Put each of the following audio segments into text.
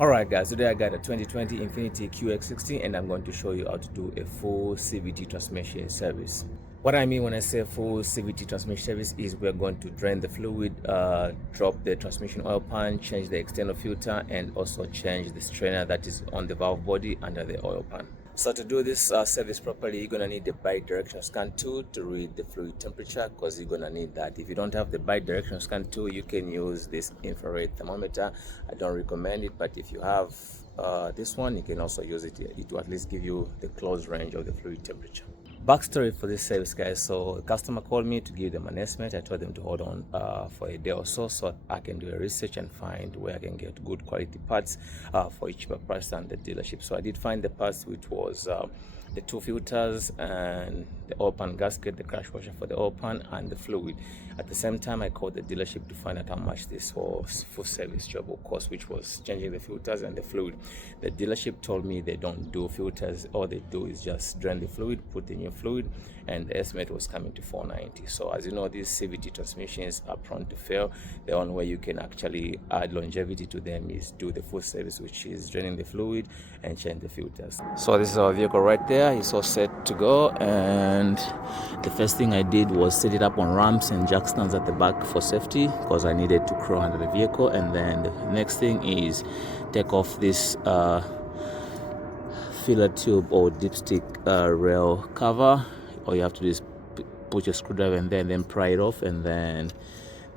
Alright guys, today I got a 2020 Infiniti QX60 and I'm going to show you how to do a full CVT transmission service. What I mean when I say full CVT transmission service is we're going to drain the fluid, drop the transmission oil pan, change the external filter, and also change the strainer that is on the valve body under the oil pan. So to do this service properly, you're going to need the bi-directional scan tool to read the fluid temperature, because you're going to need that. If you don't have the bi-directional scan tool, you can use this infrared thermometer. I don't recommend it, but if you have this one, you can also use it. It will at least give you the close range of the fluid temperature. Backstory for this service, guys. So a customer called me to give them an estimate. I told them to hold on for a day or so I can do a research and find where I can get good quality parts for a cheaper price than the dealership. So I did find the parts, which was the two filters and the oil pan gasket, the crash washer for the oil pan, and the fluid. At the same time, I called the dealership to find out how much this was full service job will cost, which was changing the filters and the fluid. The dealership told me they don't do filters. All they do is just drain the fluid, put the new fluid, and the estimate was coming to $490. So as you know, these CVT transmissions are prone to fail. The only way you can actually add longevity to them is do the full service, which is draining the fluid and change the filters. So this is our vehicle right there. It's all set to go, and the first thing I did was set it up on ramps and jack stands at the back for safety, because I needed to crawl under the vehicle. And then the next thing is take off this filler tube or dipstick rail cover. All you have to do is put your screwdriver in there and then pry it off, and then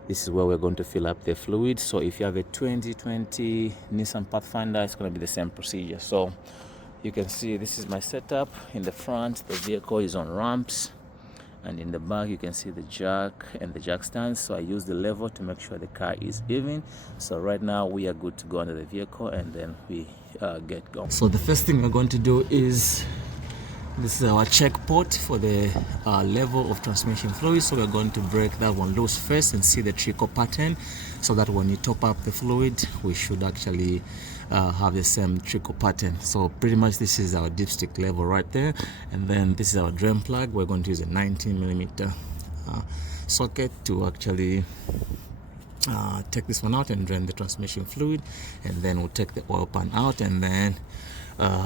this is where we're going to fill up the fluid. So if you have a 2020 Nissan Pathfinder, it's going to be the same procedure. So you can see this is my setup. In the front, the vehicle is on ramps, and in the back you can see the jack and the jack stands. So I use the lever to make sure the car is even. So right now we are good to go under the vehicle, and then we get going. So the first thing we're going to do is, this is our check port for the level of transmission fluid. So we're going to break that one loose first and see the trickle pattern, so that when you top up the fluid, we should actually have the same trickle pattern. So pretty much this is our dipstick level right there, and then this is our drain plug. We're going to use a 19mm socket to actually take this one out and drain the transmission fluid, and then we'll take the oil pan out. And then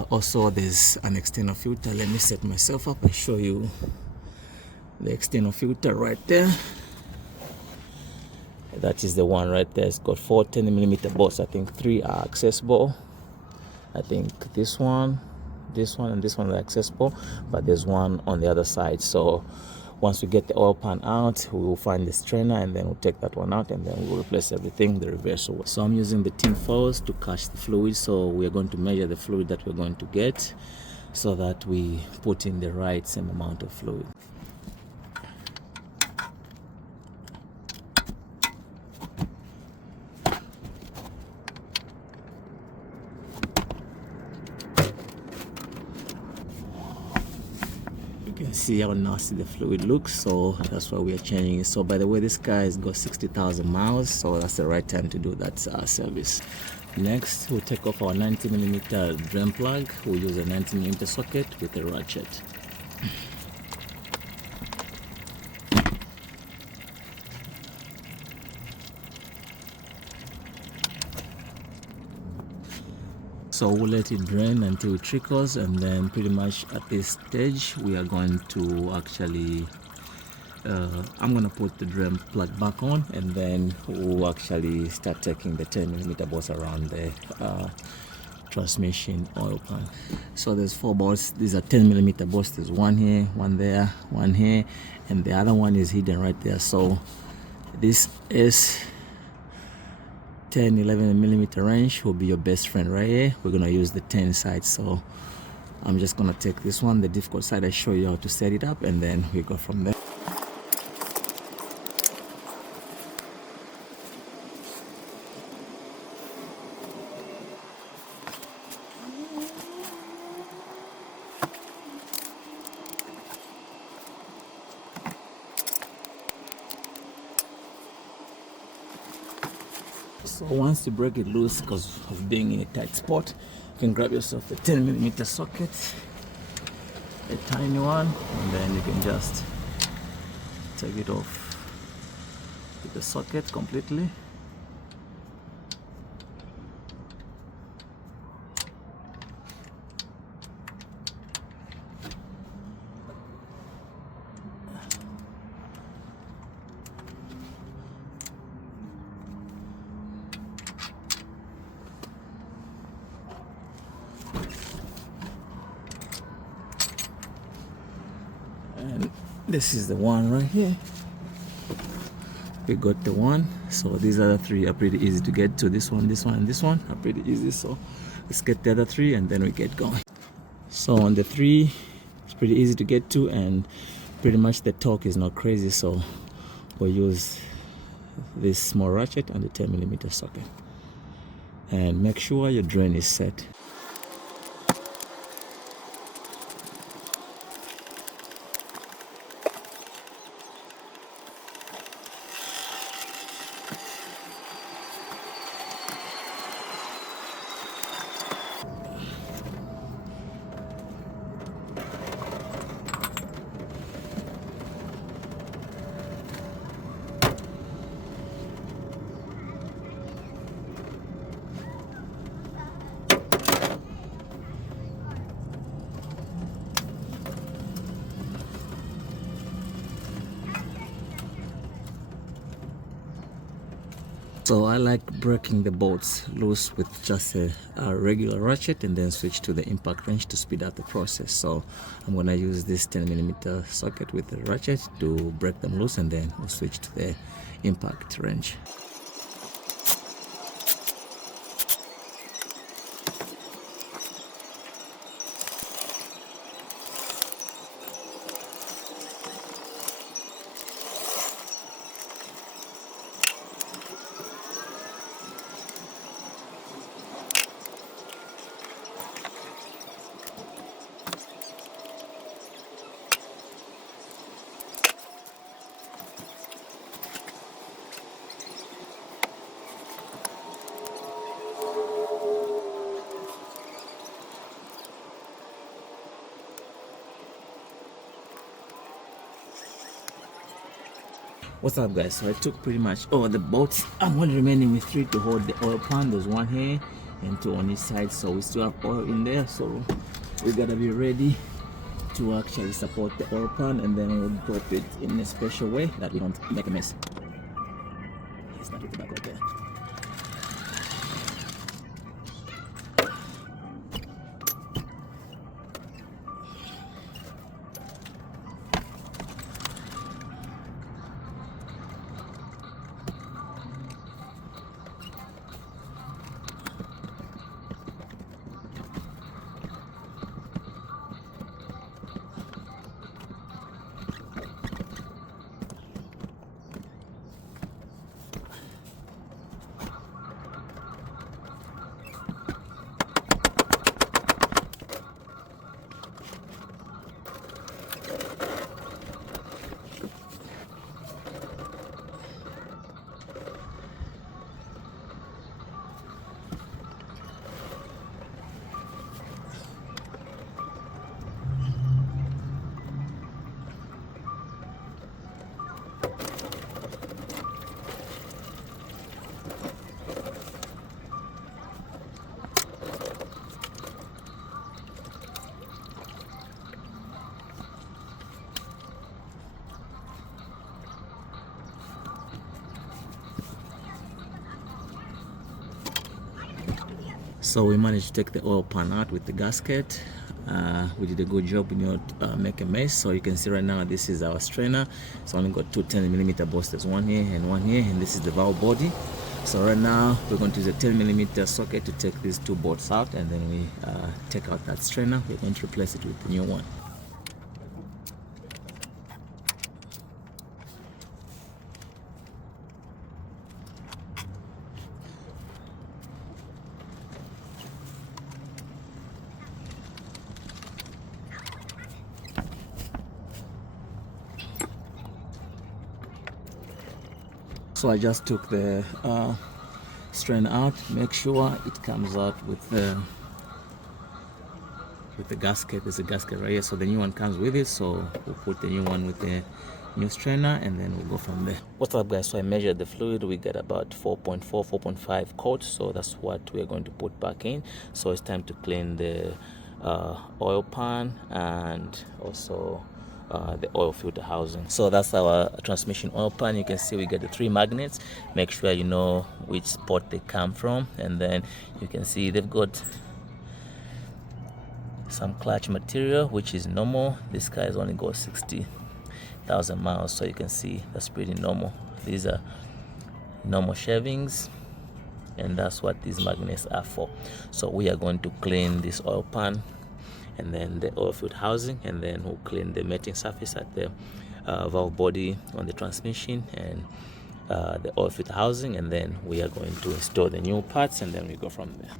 also there's an external filter. Let me set myself up and show you the external filter right there. That is the one right there. It's got 4 10mm bolts. I think 3 are accessible. I think this one, and this one are accessible, but there's one on the other side. So once we get the oil pan out, we will find the strainer, and then we'll take that one out, and then we'll replace everything the reverse way. So I'm using the tin foils to catch the fluid. So we're going to measure the fluid that we're going to get, so that we put in the right same amount of fluid. You can see how nasty the fluid looks, so that's why we are changing it. So by the way, this car has got 60,000 miles, so that's the right time to do that service. Next, we'll take off our 90mm drain plug. We'll use a 90mm socket with a ratchet. So we'll let it drain until it trickles, and then pretty much at this stage we are going to actually I'm going to put the drain plug back on, and then we'll actually start taking the 10mm bolts around the transmission oil pan. So there's 4 bolts. These are 10mm bolts. There's one here, one there, one here, and the other one is hidden right there. So this is 10-11mm range will be your best friend right here. We're going to use the 10 side. So I'm just going to take this one, the difficult side. I show you how to set it up, and then we go from there. So once you break it loose, because of being in a tight spot, you can grab yourself a 10mm socket, a tiny one, and then you can just take it off with the socket completely. this is the one right here. We got the one. So these other three are pretty easy to get to. This one, and this one are pretty easy. So let's get the other three and then we get going. So on the three, it's pretty easy to get to, and pretty much the torque is not crazy. So we'll use this small ratchet and the 10mm socket. And make sure your drain is set. So I like breaking the bolts loose with just a regular ratchet and then switch to the impact wrench to speed up the process. So I'm gonna use this 10mm socket with the ratchet to break them loose, and then we'll switch to the impact wrench. What's up, guys? So I took pretty much all the bolts. I'm only remaining with 3 to hold the oil pan. There's 1 here and 2 on each side, so we still have oil in there. So we gotta be ready to actually support the oil pan, and then we'll drop it in a special way that we don't make a mess. Let's start with the back right there. So we managed to take the oil pan out with the gasket. We did a good job in not make a mess. So you can see right now this is our strainer. It's only got 2 10mm bolts. There's 1 here and 1 here, and this is the valve body. So right now we're going to use a 10mm socket to take these 2 bolts out, and then we take out that strainer. We're going to replace it with the new one. So I just took the strainer out. Make sure it comes out with the gasket. There's a gasket right here, so the new one comes with it. So we'll put the new one with the new strainer, and then we'll go from there. What's up, guys? So I measured the fluid. We got about 4.5 quarts, so that's what we're going to put back in. So it's time to clean the oil pan and also the oil filter housing. So that's our transmission oil pan. You can see we get the 3 magnets. Make sure you know which spot they come from, and then you can see they've got some clutch material, which is normal. This guy's only got 60 70,000 miles, so you can see that's pretty normal. These are normal shavings, and that's what these magnets are for. So we are going to clean this oil pan and then the oil field housing, and then we'll clean the mating surface at the valve body on the transmission and the oil field housing, and then we are going to install the new parts, and then we go from there.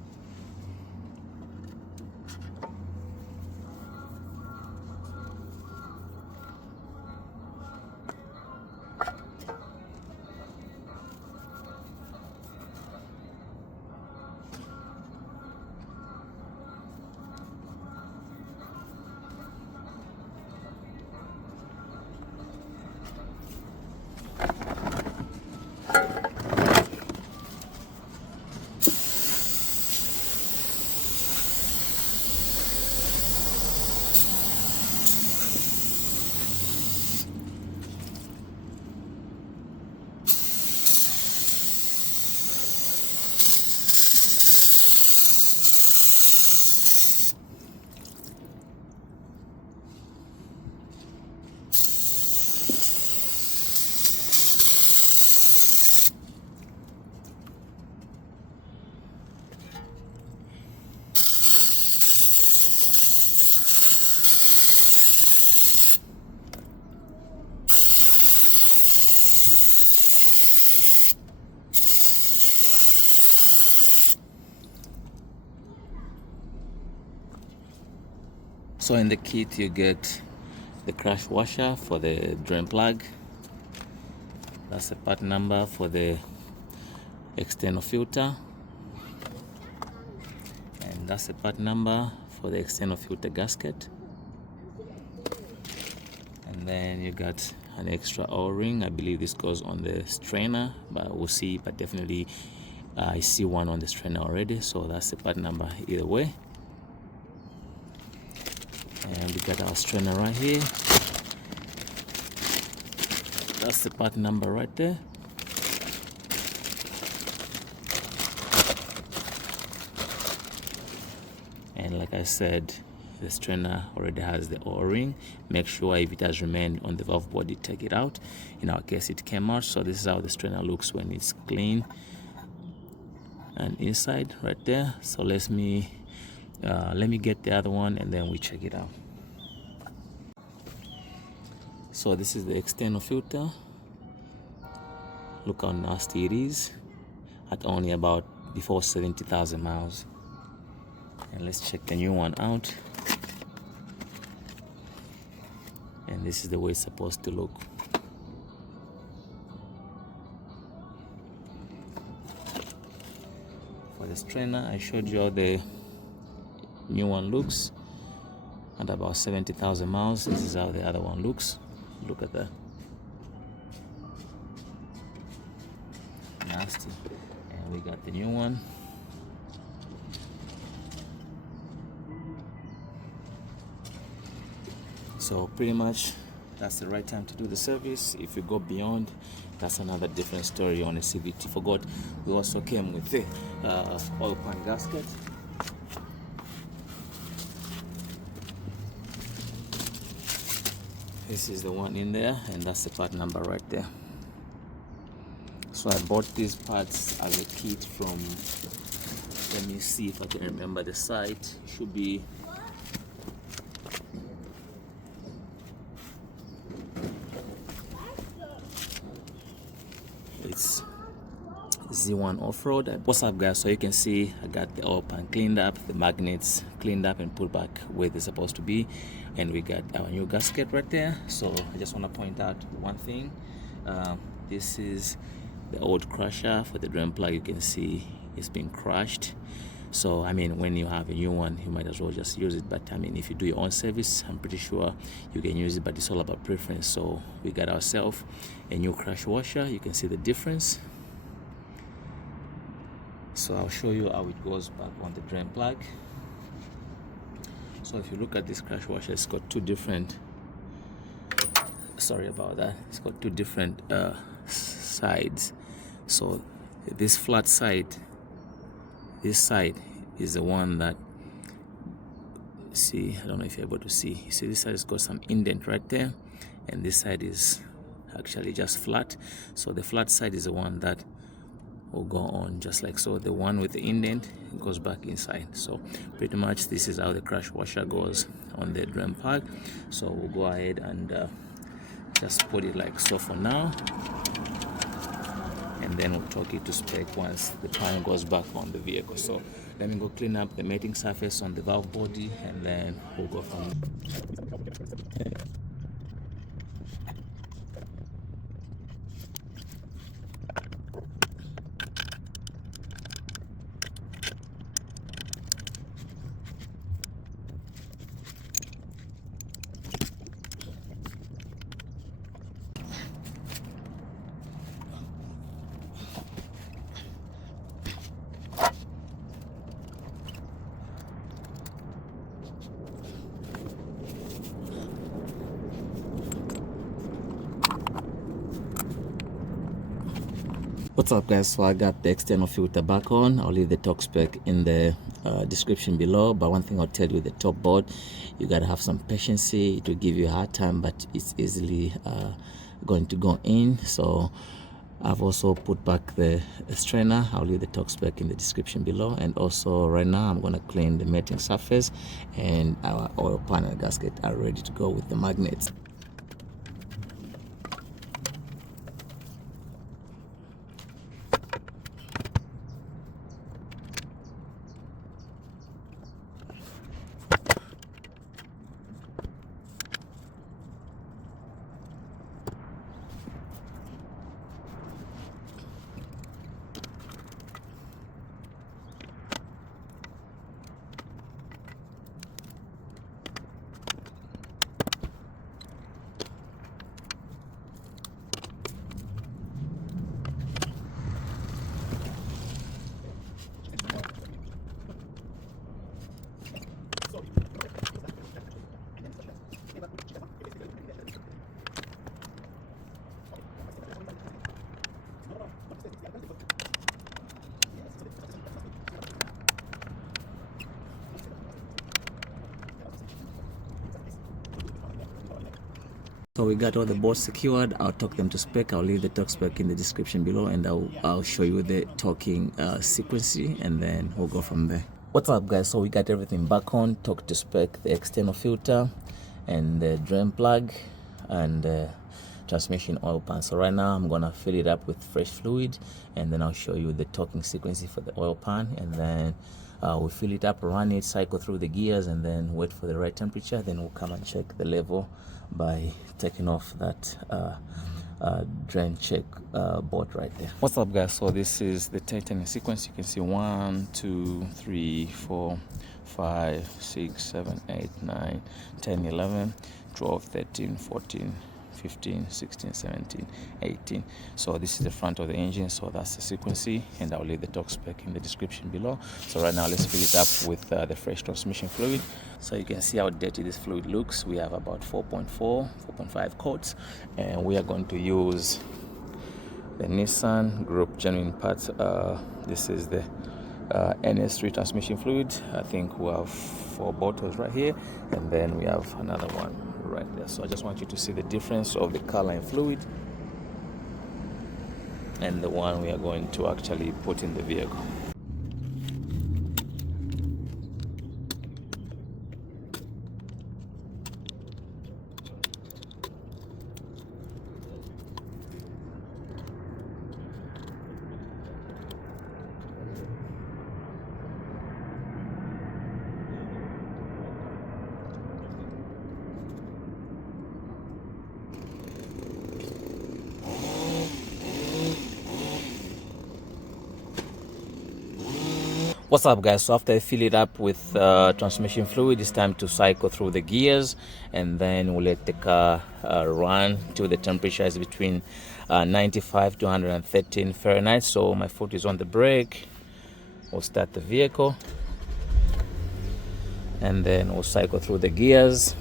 So in the kit you get the crash washer for the drain plug. That's the part number for the external filter, and that's the part number for the external filter gasket. And then you got an extra O-ring. I believe this goes on the strainer, but we'll see. But definitely I see one on the strainer already, so that's the part number either way. And we got our strainer right here. That's the part number right there. And like I said, the strainer already has the O-ring. Make sure if it has remained on the valve body, take it out. In our case, it came out. So this is how the strainer looks when it's clean and inside right there. So let me get the other one, and then we check it out. So this is the external filter. Look how nasty it is at only about before 70,000 miles. And let's check the new one out. And this is the way it's supposed to look. For the strainer, I showed you how the new one looks at about 70,000 miles. This is how the other one looks. Look at that. Nasty. And we got the new one. So pretty much that's the right time to do the service. If you go beyond, that's another different story on a CVT. Forgot we also came with the oil pan gasket. This is the one in there, and that's the part number right there. So I bought these parts as a kit from, let me see if I can remember the site. It should be it's Z1 Off-Road. What's up guys? So you can see I got the oil pan cleaned up, the magnets cleaned up and put back where they're supposed to be, and we got our new gasket right there. So I just want to point out one thing. This is the old crusher for the drain plug. You can see it's been crushed. So I mean, when you have a new one, you might as well just use it. But I mean, if you do your own service, I'm pretty sure you can use it, but it's all about preference. So we got ourselves a new crash washer. You can see the difference. So I'll show you how it goes back on the drain plug. So if you look at this crash washer, it's got two different, sorry about that, it's got two different sides. So this flat side, this side is the one that, see, I don't know if you're able to see, you see this side has got some indent right there, and this side is actually just flat. So the flat side is the one that will go on just like so. The one with the indent goes back inside. So pretty much this is how the crash washer goes on the drain plug. So we'll go ahead and just put it like so for now, and then we'll talk it to spec once the pan goes back on the vehicle. So let me go clean up the mating surface on the valve body, and then we'll go from there. What's up guys, so I got the external filter back on. I'll leave the talk spec in the description below, but one thing I'll tell you, the top board, you gotta have some patience. It will give you a hard time, but it's easily going to go in. So I've also put back the strainer. I'll leave the talk spec in the description below, and also right now I'm gonna clean the mating surface, and our oil pan and gasket are ready to go with the magnets. So we got all the boards secured. I'll talk them to spec. I'll leave the talk spec in the description below, and I'll show you the talking sequence, and then we'll go from there. What's up guys, so we got everything back on. Talk to spec, the external filter and the drain plug and transmission oil pan. So right now I'm gonna fill it up with fresh fluid, and then I'll show you the talking sequence for the oil pan, and then we'll fill it up, run it, cycle through the gears, and then wait for the right temperature. Then we'll come and check the level by taking off that drain check board right there. What's up guys, so this is the tightening sequence. You can see 1 2 3 4 5 6 7 8 9 10 11 12 13 14 15 16 17 18. So this is the front of the engine, so that's the sequence, and I'll leave the talk spec in the description below. So right now let's fill it up with the fresh transmission fluid. So you can see how dirty this fluid looks. We have about 4.5 coats, and we are going to use the Nissan Group Genuine Parts. This is the NS3 transmission fluid. I think we have 4 bottles right here, and then we have another one right there. So I just want you to see the difference of the color and fluid and the one we are going to actually put in the vehicle. What's up guys, so after I fill it up with transmission fluid, it's time to cycle through the gears, and then we'll let the car run till the temperature is between 95 to 113 Fahrenheit. So my foot is on the brake. We'll start the vehicle, and then we'll cycle through the gears.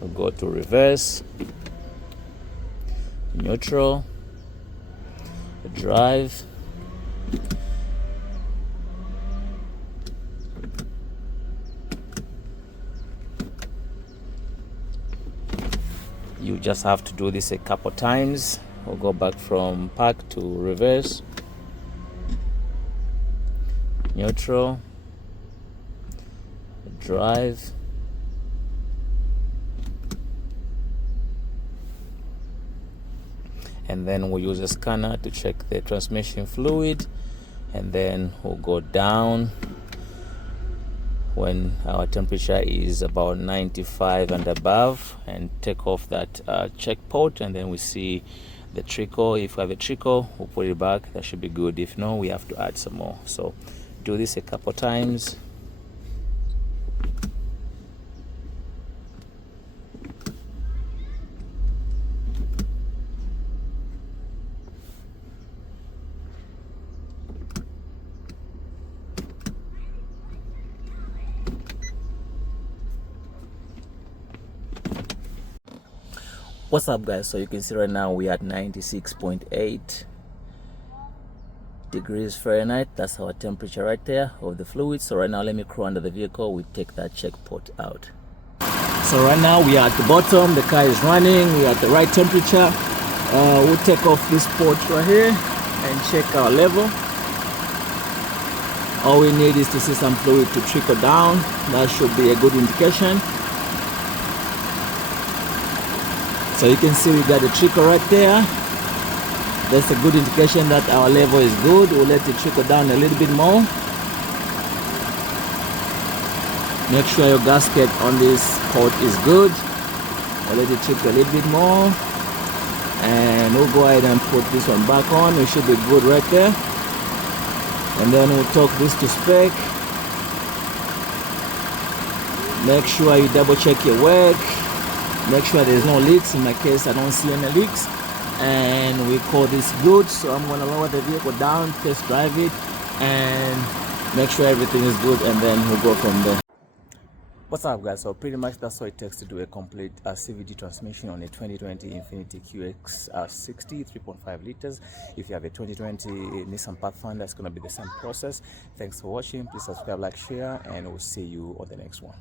We'll go to reverse, neutral, drive, You just have to do this a couple times. We'll go back from park to reverse, neutral, drive, and then we'll use a scanner to check the transmission fluid, and then we'll go down when our temperature is about 95 and above, and take off that check port, and then we see the trickle. If we have a trickle, we'll put it back. That should be good. If no, we have to add some more. So do this a couple times. What's up, guys? So you can see right now we are at 96.8 degrees Fahrenheit. That's our temperature right there of the fluid. So right now, let me crawl under the vehicle. We take that check port out. So right now we are at the bottom. The car is running. We are at the right temperature. We'll take off this port right here and check our level. All we need is to see some fluid to trickle down. That should be a good indication. So you can see we got a trickle right there. That's a good indication that our level is good. We'll let it trickle down a little bit more. Make sure your gasket on this port is good. We'll let it trickle a little bit more. And we'll go ahead and put this one back on. It should be good right there. And then we'll torque this to spec. Make sure you double check your work. Make sure there's no leaks. In my case, I don't see any leaks, and we call this good. So I'm going to lower the vehicle down, test drive it, and make sure everything is good, and then we'll go from there. What's up, guys? So pretty much that's what it takes to do a complete CVT transmission on a 2020 Infiniti QX60 3.5 liters. If you have a 2020 Nissan Pathfinder, it's going to be the same process. Thanks for watching. Please subscribe, like, share, and we'll see you on the next one.